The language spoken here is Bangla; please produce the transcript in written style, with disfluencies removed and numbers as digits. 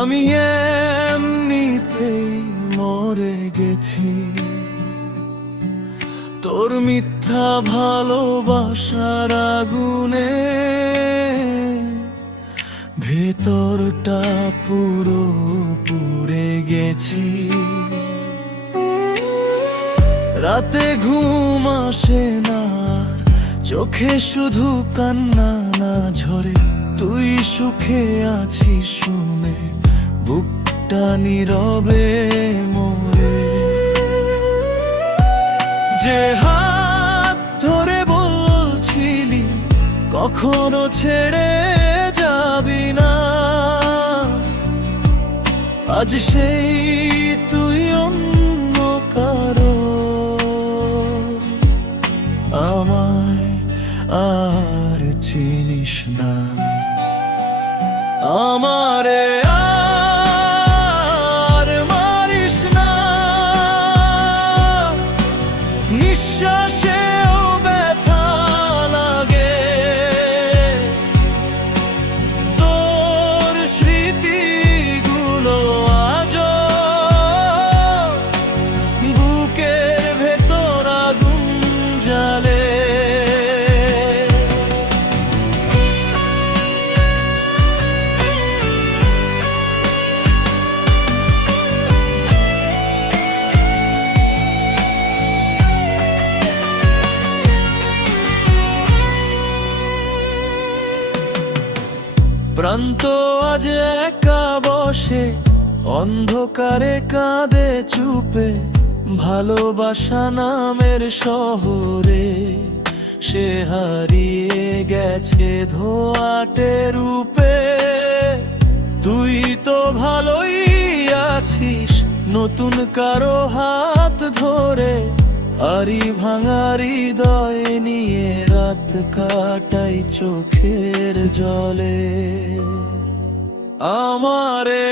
আমি এমনিতেই মরে গেছি তোর মিথ্যা ভালোবাসার আগুনে, ভেতরটা পুরো পুড়ে গেছি। রাতে ঘুম আসে না, চোখে শুধু কান্না না ঝরে। তুই সুখে আছিস শুনে বুকটা নীরবে মরে। যে হাত ধরে বলছিলি কখনো ছেড়ে যাবি না, আজ সেই তুই অন্য কারো। আমায় আর চিনিস না, আমারে আর মারিস না। নিঃশ্বাসেও ব্যথা লাগে, তোর স্মৃতিগুলো আজও বুকের ভেতর আগুন জ্বালে। প্রান্ত আজ একা বসে, অন্ধকারে কাঁদে চুপে। ভালোবাসা নামের শহরে সে হারিয়ে গেছে ধোঁয়াটে রূপে। তুই তো ভালোই আছিস নতুন কারো হাত ধরে, আরি ভাঙা হৃদয় নিয়ে রাত কাটাই চোখের জলে। আমারে